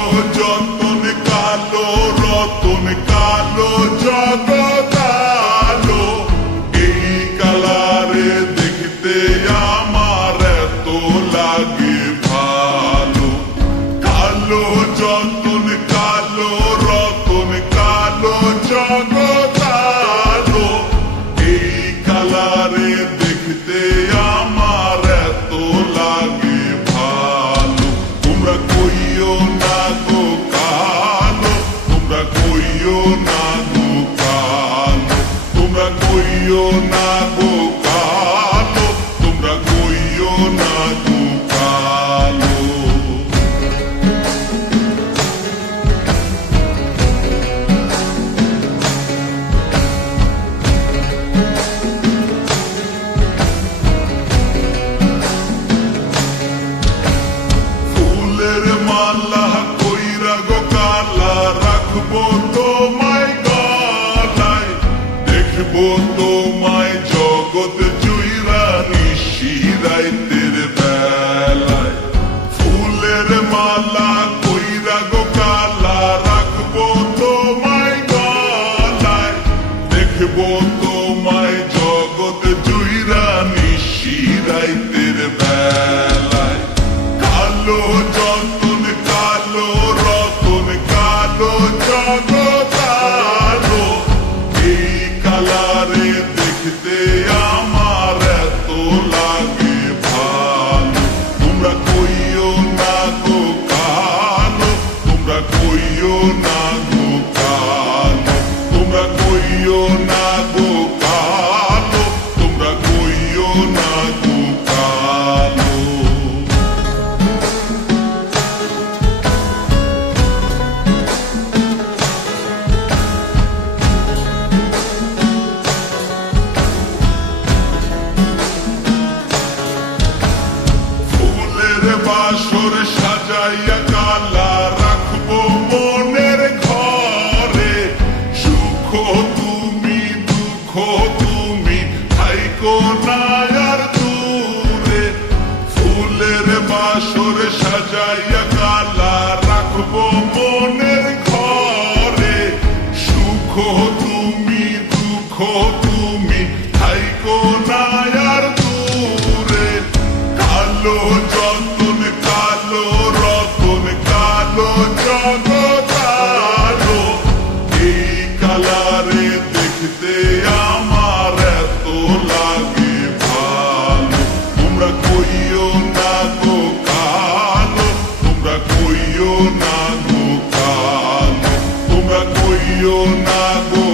কালো যতন কালো রতন কালো জগৎ আলো, এই কালারে দেখতে আমার এত লাগে ভালো। কালো যতন কালো রতন কালো জগৎ আলো, এই কালারে দেখতে আমার এত লাগে ভালো। তোমরা কইও না গো কালো, তোমরা কইও না গো কালো, তোমরা কইও না গো কালো, তোমরা কইও না গো কালো। ফুলের মালা কইরা গো কালা রাখবো তোমায় গলায়, দেখবো তোমায় জগৎ জুইরা নিশি রাইতের বেলায়। ফুলের মালা কইরা গো কালা রাখবো তোমায় গলায়, দেখবো তোমায় জগৎ জুইরা নিশি রাইতের বেলায়। কালো যতন কালো রতন কালো জগৎ আলো, এই কালারে দেখতে আমার এত লাগে ভালো। তোমরা কইও না গো কালো, তোমরা কইও না গো কালো, তোমরা কইও না গো কালো, তোমরা কইও না গো কালো। ফুলের বাসর সাজাইয়া কালা রাখবো মনের ঘরে, সুখ তুমি দুঃখ তুমি থাইকো না আর দূরে। ফুলের বাসর সাজাইয়া কালা রাখবো মনের ঘরে, সুখ তুমি দুঃখ তুমি থাইকো না আর দূরে। কালো যতন কালো রতন কালো জগৎ আলো, এই কালারে দেখতে আমার এত লাগে ভালো। তোমরা কইও না গো কালো, তোমরা কইও না গো কালো, তোমরা কইও না গো